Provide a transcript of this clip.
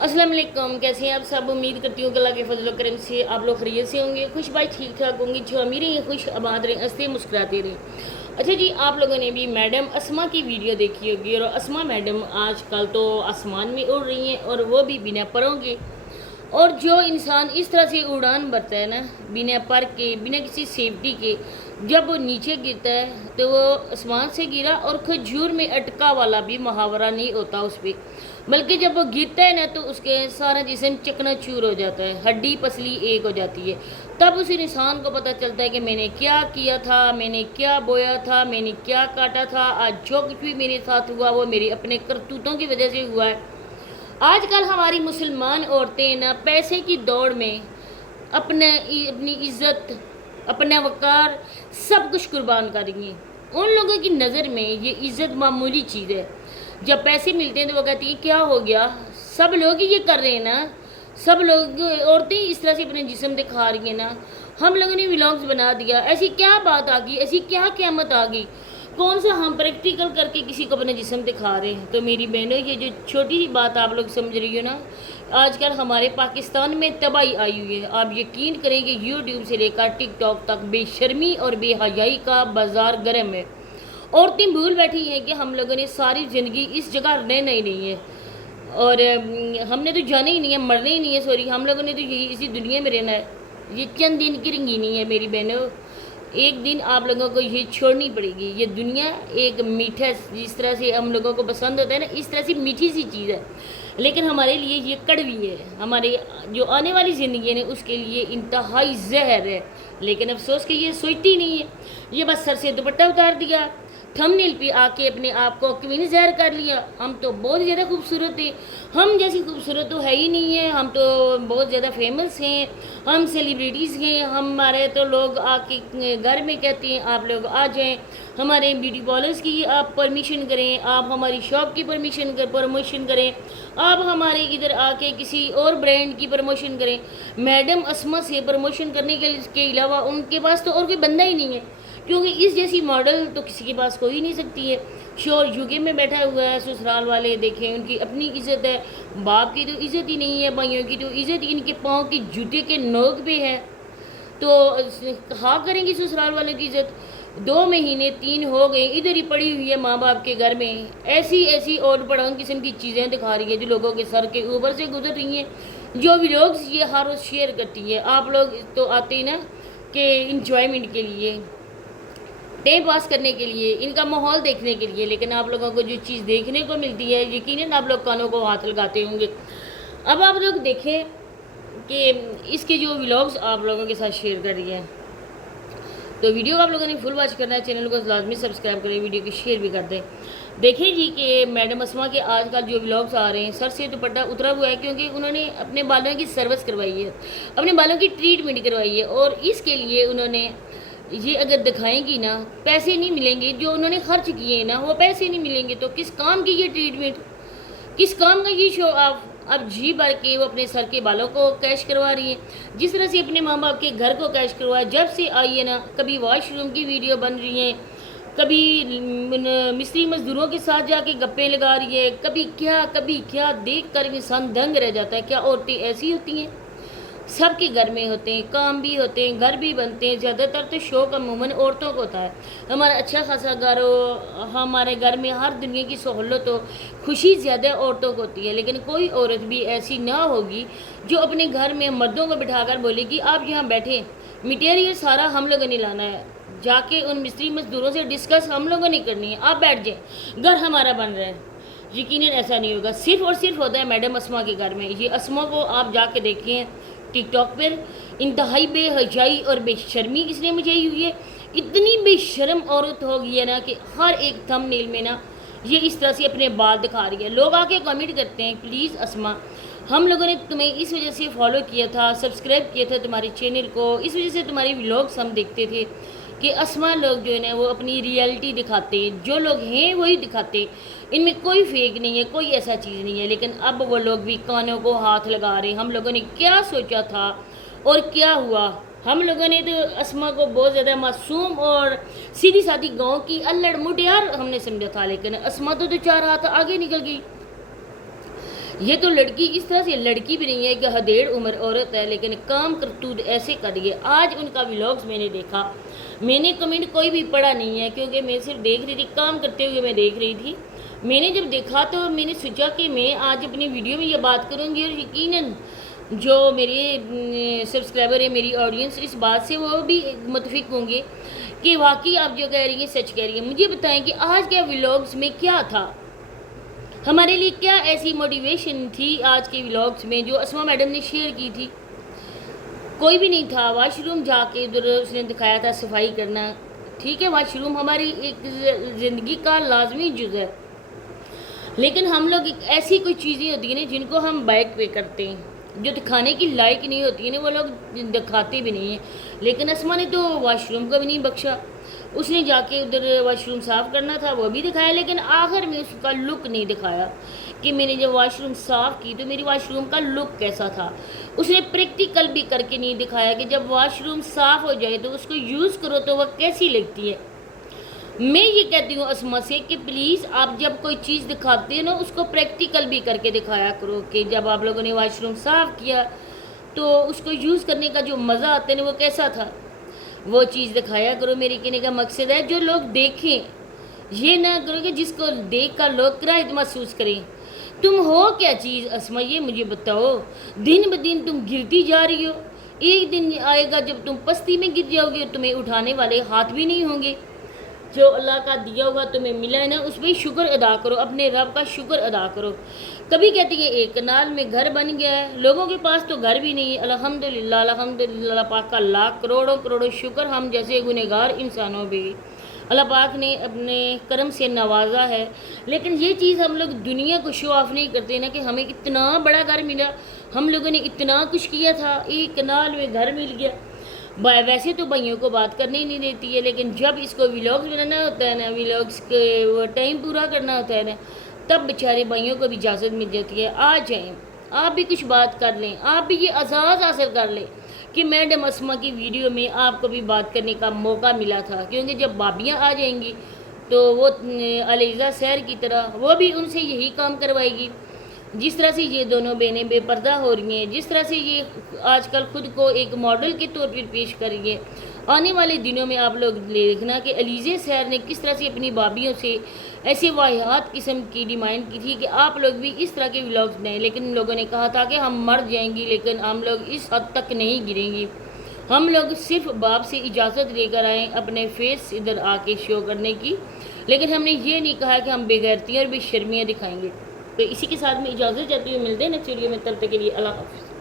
अस्सलाम वालेकुम, कैसे हैं आप सब। उम्मीद करती हूँ कि अल्लाह के फजल व करम से आप लोग खैरियत से होंगे, खुश भाई ठीक ठाक होंगे, जो अमीर हैं खुश आबाद रहें, हंसते मुस्कुराते रहें। अच्छा जी, आप लोगों ने भी मैडम अस्मा की वीडियो देखी होगी और अस्मा मैडम आजकल तो आसमान में उड़ रही हैं और वो भी बिना परों के। और जो इंसान इस तरह से उड़ान भरता है ना, बिना पर के, बिना किसी सेफ्टी के, जब वो नीचे गिरता है तो वो आसमान से गिरा और खजूर में अटका वाला भी मुहावरा नहीं होता उस पर, बल्कि जब वो गिरता है ना तो उसके सारा जिस्म चकनाचूर हो जाता है, हड्डी पसली एक हो जाती है। तब उस इंसान को पता चलता है कि मैंने क्या किया था, मैंने क्या बोया था, मैंने क्या काटा था। आज जो कुछ भी मेरे साथ हुआ वो मेरे अपने करतूतों की वजह से हुआ है। आजकल हमारी मुसलमान औरतें ना पैसे की दौड़ में अपनी इज्जत, अपना वक़ार, सब कुछ कुर्बान कर रही हैं। उन लोगों की नज़र में ये इज़्ज़त मामूली चीज़ है। जब पैसे मिलते हैं तो वो कहती है क्या हो गया, सब लोग ही ये कर रहे हैं ना, सब लोग औरतें इस तरह से अपने जिस्म दिखा रही हैं ना, हम लोगों ने व्लॉग्स बना दिया, ऐसी क्या बात आ गई, ऐसी क्या क़यामत आ गई, कौन सा हम प्रैक्टिकल करके किसी को अपने जिस्म दिखा रहे हैं। तो मेरी बहनों, ये जो छोटी सी बात आप लोग समझ रही हो ना, आजकल हमारे पाकिस्तान में तबाही आई हुई है। आप यकीन करें कि यूट्यूब से लेकर टिकटॉक तक बेशर्मी और बेहयाई का बाजार गर्म है। औरतें भूल बैठी हैं कि हम लोगों ने सारी ज़िंदगी इस जगह रहना ही नहीं है और हमने तो जाना ही नहीं है, मरना ही नहीं है, सॉरी, हम लोगों ने तो यही इसी दुनिया में रहना है। ये चंद दिन की रंगीनी है मेरी बहनों, एक दिन आप लोगों को ये छोड़नी पड़ेगी। ये दुनिया एक मीठा, जिस तरह से हम लोगों को पसंद होता है ना, इस तरह से मीठी सी चीज़ है, लेकिन हमारे लिए ये कड़वी है। हमारे जो आने वाली ज़िंदगी है ना, उसके लिए इंतहाई जहर है। लेकिन अफसोस कि ये सोचती नहीं है, ये बस सर से दुपट्टा उतार दिया, थंबनेल पे आके अपने आप को क्वीन ज़ाहिर कर लिया। हम तो बहुत ज़्यादा खूबसूरत हैं, हम जैसी खूबसूरत तो है ही नहीं है, हम तो बहुत ज़्यादा फेमस हैं, हम सेलिब्रिटीज़ हैं। हमारे तो लोग आके घर में कहते हैं आप लोग आ जाएं, हमारे ब्यूटी पार्लर्स की आप परमिशन करें, आप हमारी शॉप की प्रमोशन करें, आप हमारे इधर आके किसी और ब्रांड की प्रमोशन करें। मैडम अस्मा से प्रमोशन करने के अलावा उनके पास तो और कोई बंदा ही नहीं है, क्योंकि इस जैसी मॉडल तो किसी के पास कोई नहीं सकती है। शोर यूके में बैठा हुआ है, ससुराल वाले देखें, उनकी अपनी इज़्ज़त है, बाप की तो इज़्ज़त ही नहीं है, भाइयों की तो इज़्ज़त इनके पाँव की जूते के नोक पे है। तो हाँ करेंगी ससुराल वालों की इज़्ज़त। 2 महीने 3 हो गए, इधर ही पड़ी हुई है माँ बाप के घर में, ऐसी ऐसी और पढ़ान किस्म की चीज़ें दिखा रही है जो लोगों के सर के ऊपर से गुजर रही हैं, जो व्लॉग्स ये हर रोज़ शेयर करती है। आप लोग तो आते हैं ना कि इंजॉयमेंट के लिए, टाइम पास करने के लिए, इनका माहौल देखने के लिए, लेकिन आप लोगों को जो चीज़ देखने को मिलती है यकीनन आप लोग कानों को हाथ लगाते होंगे। अब आप लोग देखें कि इसके जो व्लॉग्स आप लोगों के साथ शेयर कर रही है, तो वीडियो को आप लोगों ने फुल वॉच करना है, चैनल को लाजमी सब्सक्राइब करें, वीडियो को शेयर भी कर दें। देखें जी कि मैडम अस्मा के आजकल जो व्लॉग्स आ रहे हैं, सर से दुपट्टा उतरा हुआ है, क्योंकि उन्होंने अपने बालों की सर्विस करवाई है, अपने बालों की ट्रीटमेंट करवाई है, और इसके लिए उन्होंने ये अगर दिखाएंगी ना, पैसे नहीं मिलेंगे, जो उन्होंने खर्च किए हैं ना वो पैसे नहीं मिलेंगे, तो किस काम की ये ट्रीटमेंट, किस काम का ये शो ऑफ। अब जी भर के वो अपने सर के बालों को कैश करवा रही हैं, जिस तरह से अपने माँ बाप के घर को कैश करवाया। जब से आई है ना, कभी वॉशरूम की वीडियो बन रही है, कभी मिस्त्री मजदूरों के साथ जाके गप्पे लगा रही है, कभी क्या देख कर इंसान दंग रह जाता है। क्या औरतें ऐसी होती हैं? सबके घर में होते हैं, काम भी होते हैं, घर भी बनते हैं, ज़्यादातर तो शौक अमूमन औरतों को होता है। हमारा अच्छा खासा घर हो, हमारे घर में हर दुनिया की सहूलत हो, खुशी ज़्यादा औरतों को होती है, लेकिन कोई औरत भी ऐसी ना होगी जो अपने घर में मर्दों को बिठाकर बोलेगी आप यहाँ बैठे, मटीरियल सारा हम लोगों ने लाना है, जाके उन मिस्त्री मजदूरों से डिस्कस हम लोगों ने करनी है, आप बैठ जाए, घर हमारा बन रहा है। यकीनन ऐसा नहीं होगा, सिर्फ और सिर्फ होता है मैडम अस्मा के घर में। ये अस्मा को आप जाके देखें टिकटॉक पर, इंतहाई बेहजाई और बेशर्मी इसने मचाई हुई है। इतनी बेशर्म औरत हो गई है ना कि हर एक थंबनेल में ना ये इस तरह से अपने बाल दिखा रही है। लोग आके कमेंट करते हैं प्लीज़ अस्मा, हम लोगों ने तुम्हें इस वजह से फॉलो किया था, सब्सक्राइब किया था तुम्हारे चैनल को, इस वजह से तुम्हारे व्लॉग्स हम देखते थे कि अस्मा लोग जो है ना वो अपनी रियलिटी दिखाते हैं, जो लोग हैं वही दिखाते, इनमें कोई फेक नहीं है, कोई ऐसा चीज़ नहीं है। लेकिन अब वो लोग भी कानों को हाथ लगा रहे हैं। हम लोगों ने क्या सोचा था और क्या हुआ। हम लोगों ने तो अस्मा को बहुत ज़्यादा मासूम और सीधी सादी गांव की अल्लड़ मुटियार हमने समझा था, लेकिन अस्मा तो 4 हाथ आगे निकल गई। یہ تو لڑکی اس طرح سے لڑکی بھی نہیں ہے کہ ہدیڑ عمر عورت ہے، لیکن کام کرتوت ایسے کر رہی ہے۔ آج ان کا ولاگز میں نے دیکھا، میں نے کمنٹ کوئی بھی پڑھا نہیں ہے کیونکہ میں صرف دیکھ رہی تھی، کام کرتے ہوئے میں دیکھ رہی تھی۔ میں نے جب دیکھا تو میں نے سوچا کہ میں آج اپنی ویڈیو میں یہ بات کروں گی، اور یقیناً جو میرے سبسکرائبر ہیں، میری آڈینس، اس بات سے وہ بھی متفق ہوں گے کہ واقعی آپ جو کہہ رہی ہیں سچ کہہ رہی ہیں۔ مجھے بتائیں کہ آج کے ولاگز میں کیا تھا، ہمارے لیے کیا ایسی موٹیویشن تھی آج کے ولاگز میں جو اسما میڈم نے شیئر کی تھی؟ کوئی بھی نہیں تھا۔ واش روم جا کے ادھر اس نے دکھایا تھا صفائی کرنا، ٹھیک ہے، واش روم ہماری ایک زندگی کا لازمی جز ہے، لیکن ہم لوگ ایک ایسی کوئی چیزیں ہوتی ہیں نا جن کو ہم بائک پہ کرتے ہیں، جو دکھانے کی لائق نہیں ہوتی ہیں نا، وہ لوگ دکھاتے بھی نہیں ہیں۔ لیکن اسما نے تو واش روم کا بھی نہیں بخشا، اس نے جا کے ادھر واش روم صاف کرنا تھا وہ بھی دکھایا، لیکن آخر میں اس کا لک نہیں دکھایا کہ میں نے جب واش روم صاف کی تو میری واش روم کا لک کیسا تھا۔ اس نے پریکٹیکل بھی کر کے نہیں دکھایا کہ جب واش روم صاف ہو جائے تو اس کو یوز کرو تو وہ کیسی لگتی ہے۔ میں یہ کہتی ہوں اسما سے کہ پلیز آپ جب کوئی چیز دکھاتے ہیں نا، اس کو پریکٹیکل بھی کر کے دکھایا کرو کہ جب آپ لوگوں نے واش روم صاف کیا تو اس کو یوز کرنے کا جو مزہ آتا ہے نا وہ کیسا تھا، وہ چیز دکھایا کرو۔ میرے کہنے کا مقصد ہے جو لوگ دیکھیں، یہ نہ کرو کہ جس کو دیکھ کر لوگ کراہت محسوس کریں۔ تم ہو کیا چیز اسما، یہ مجھے بتاؤ؟ دن بدن تم گرتی جا رہی ہو، ایک دن آئے گا جب تم پستی میں گر جاؤ گے اور تمہیں اٹھانے والے ہاتھ بھی نہیں ہوں گے۔ جو اللہ کا دیا ہوگا تمہیں ملا ہے نا، اس پہ شکر ادا کرو، اپنے رب کا شکر ادا کرو۔ کبھی کہتی ہیں ایک کنال میں گھر بن گیا ہے، لوگوں کے پاس تو گھر بھی نہیں ہے۔ الحمدللہ الحمدللہ، اللہ پاک کا لاکھ کروڑوں کروڑوں شکر ہم جیسے گنہگار انسانوں پہ اللہ پاک نے اپنے کرم سے نوازا ہے۔ لیکن یہ چیز ہم لوگ دنیا کو شو آف نہیں کرتے نا کہ ہمیں اتنا بڑا گھر ملا، ہم لوگوں نے اتنا کچھ کیا تھا، ایک کنال میں گھر مل گیا۔ ویسے تو بھائیوں کو بات کرنے ہی نہیں دیتی ہے، لیکن جب اس کو ولاگز بنانا ہوتا ہے نا، ولاگز کے وہ ٹائم پورا کرنا ہوتا ہے نا، تب بیچارے بھائیوں کو بھی اجازت مل جاتی ہے۔ آ جائیں، آپ بھی کچھ بات کر لیں، آپ بھی یہ اعزاز حاصل کر لیں کہ میڈم اسما کی ویڈیو میں آپ کو بھی بات کرنے کا موقع ملا تھا، کیونکہ جب بابیاں آ جائیں گی تو وہ علیزہ سیر کی طرح وہ بھی ان سے یہی کام کروائے گی۔ جس طرح سے یہ دونوں بہنیں بے پردہ ہو رہی ہیں، جس طرح سے یہ آج کل خود کو ایک ماڈل کے طور پر پیش کر رہی ہے، آنے والے دنوں میں آپ لوگ دیکھنا کہ علیزہ سیر نے کس طرح سے اپنی بابیوں سے ایسے واحد قسم کی ڈیمانڈ کی تھی کہ آپ لوگ بھی اس طرح کے ولاگز بنائیں، لیکن ان لوگوں نے کہا تھا کہ ہم مر جائیں گی لیکن ہم لوگ اس حد تک نہیں گریں گی، ہم لوگ صرف باپ سے اجازت لے کر آئیں اپنے فیس ادھر آ کے شو کرنے کی، لیکن ہم نے یہ نہیں کہا کہ ہم بے غیرتیاں اور بے شرمیاں دکھائیں گے۔ تو اسی کے ساتھ میں اجازت چاہتی ہوں، ملتے ہیں نیکسٹ ویڈیو میں، تب تک کے لیے اللہ حافظ۔